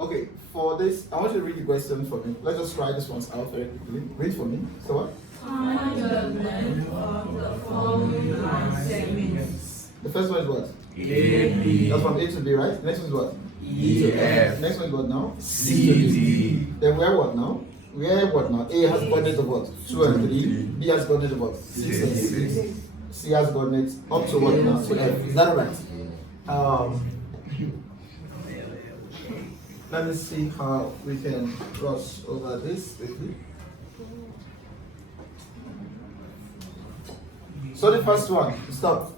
Okay, for this, I want you to read the question for me. Let's just try this ones out very quickly. Read for me. So what? Find the length of the following line segments. The first one is what? AB. That's from A to B, right? Next one is what? EF. Next one is what now? CD. Then where what now? Where what now? A has coordinates of what? 2 and 3. B has coordinates of what? 6 and 6. C has coordinates up to what now? To F. Is that right? Let me see how we can cross over this quickly. So the first one, stop.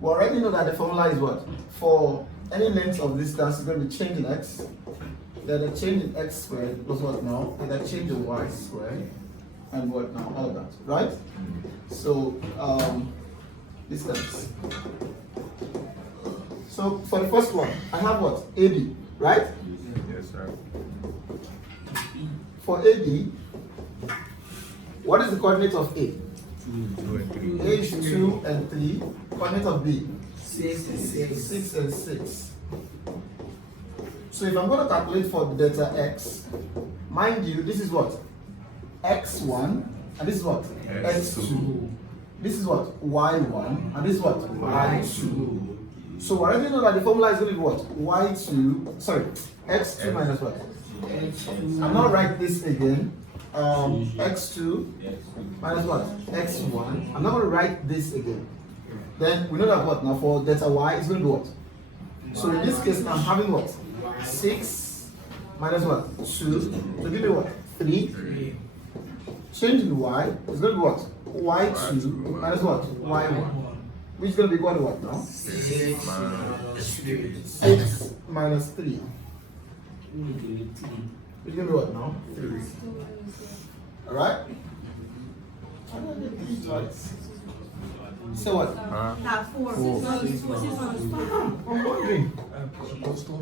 We already know that the formula is what? For any length of distance, it's going to be change in x. Then the change in x squared plus what now? And the change in y squared. And what now? All that, right? So, distance. So, for the first one, I have what? AB, right? Yes, sir. For AB, what is the coordinate of A? 2 and 3. A is 2 and 3. Coordinate of B? 6 and 6. 6 and 6. So if I'm going to calculate for delta x, mind you, this is what? X1, and this is what? X2. This is what? Y1, and this is what? Y2. So I already know that the formula is going to be what? Y2, sorry, X2 minus what? I'm not write this again. X2 minus what? X1. I'm not going to write this again. Then we know that what now for delta y is going to be what? So in this case, I'm having what? 6 minus what? 2. So give me what? 3. Change in y is going to be what? Y2 minus what? Y1. Which is going to be equal to what now? 6 minus 3. 6 minus 3. Which is going to be what now? 3. Alright? So what? Not 4. 6 minus 4. 6 minus 5. I'm wondering.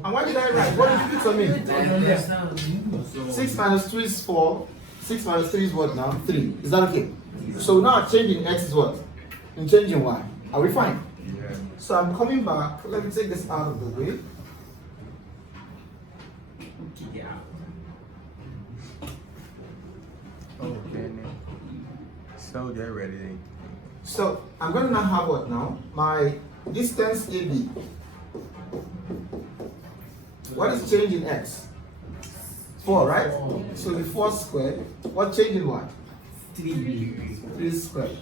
And why did I write? What did you do to me? 6 minus 2 is 4. 6 minus 3 is what now? 3. Is that okay? So now changing x is what? And changing y. Are we fine? Yeah. So I'm coming back. Let me take this out of the way. Okay. So they're ready. So I'm going to now have what now? My distance AB. What is change in x? 4, right? So the 4 squared. What change in y? 3 squared.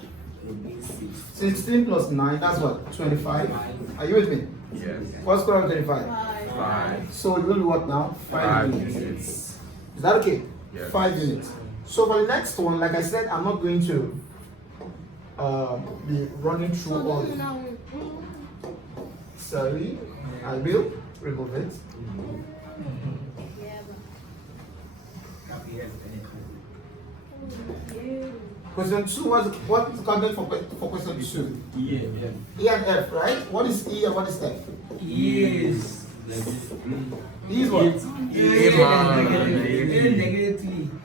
16 plus 9, that's what? 25. Are you with me? Yes. What square of 25? 5. So it will be what now? 5 units. units. Is that okay? Yes. 5 units. So for the next one, like I said, I'm not going to be running through all this. Sorry, I will remove it. Question 2 was what is the coordinate for question 2? E and F, right? What is E and what is F? E is what?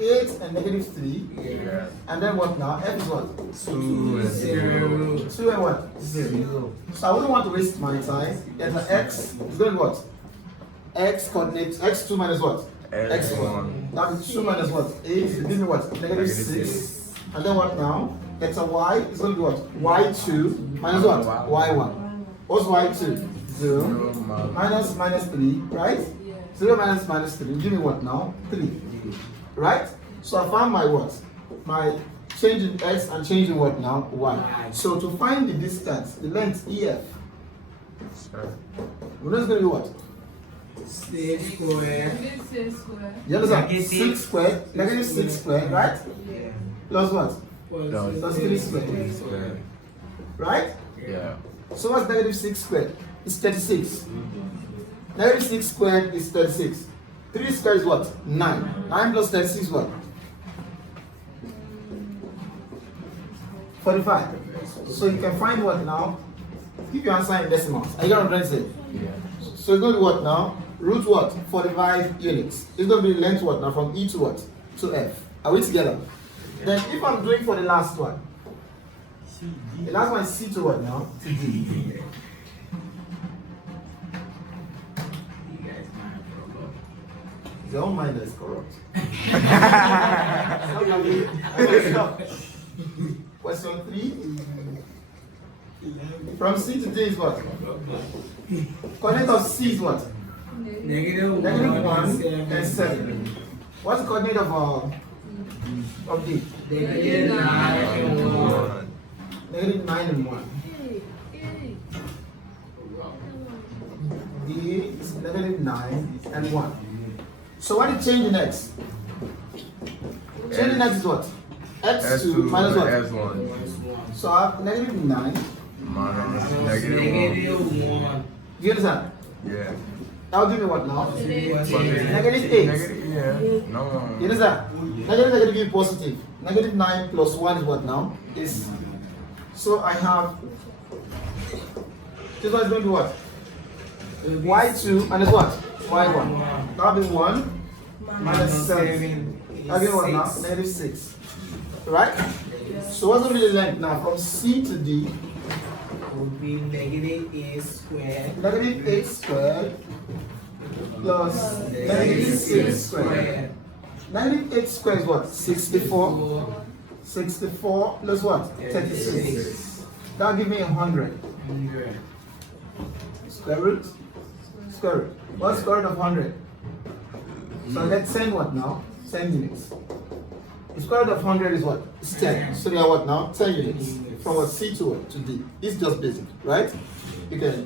8 and negative 3. Yeah. And then what now? F is what? 2 and 0. 2 and what? 0. So I wouldn't want to waste my time. Delta x is going to be what? X coordinates x2 minus what? X1. That is 2 minus what? 8. Give me what? Negative 6. And then what now? Delta y is going to be what? Y2 minus what? Y1. What's y2? 0. Minus 3, right? 0 minus 3. Give me what now? 3. Right? So I found my what? My change in x and change in what now? Y. So to find the distance, the length EF, we know it's going to be what? 6 squared. You understand? 6 squared, negative 6 squared, right? Plus what? Plus 3 squared. Right? Yeah. So what's negative 6 squared? It's 36. Negative 6 squared is 36. 3 squared is what? 9. 9 plus 36 is what? 45. So you can find what now? Keep your answer in decimals. Are you going to press it? Yeah. So it's going to be what now? Root what? 45 units. It's going to be length what now? From E to what? To F. Are we together? Then if I'm doing for the last one, the last one is C to what now? To D. Your own mind is corrupt. Question 3. From C to D is what? Coordinate of C is what? Negative Negative 1 7. and 7. What's the coordinate of D? Negative 9 and 1. Negative 9 and 1. D is negative 9 and 1. So what is change in x? Change in x is what? X2 minus what? S1 So I have negative 9. minus negative 1. Negative 1. Do you understand? Yeah. Now give me what now? Negative 8. Negative, yeah. No. You understand? Negative give you positive. Negative 9 plus 1 is what now? Is so I have this one is going to be what? Y2 minus what? Y1. That'll be 1 minus 7. That'll be what now? Negative 6. Right? So what's going to be the length now? From C to D, Would be negative 8 squared. negative 8 squared plus negative 6 squared. Negative 8 squared is what? 64. 64 plus what? 36. That'll give me 100. Square root? Square root. What's square root of 100? So let's send what now? 10 units. The square root of 100 is what? It's 10. So they are what now? 10 units. From what C to what? To D. It's just basic, right? You can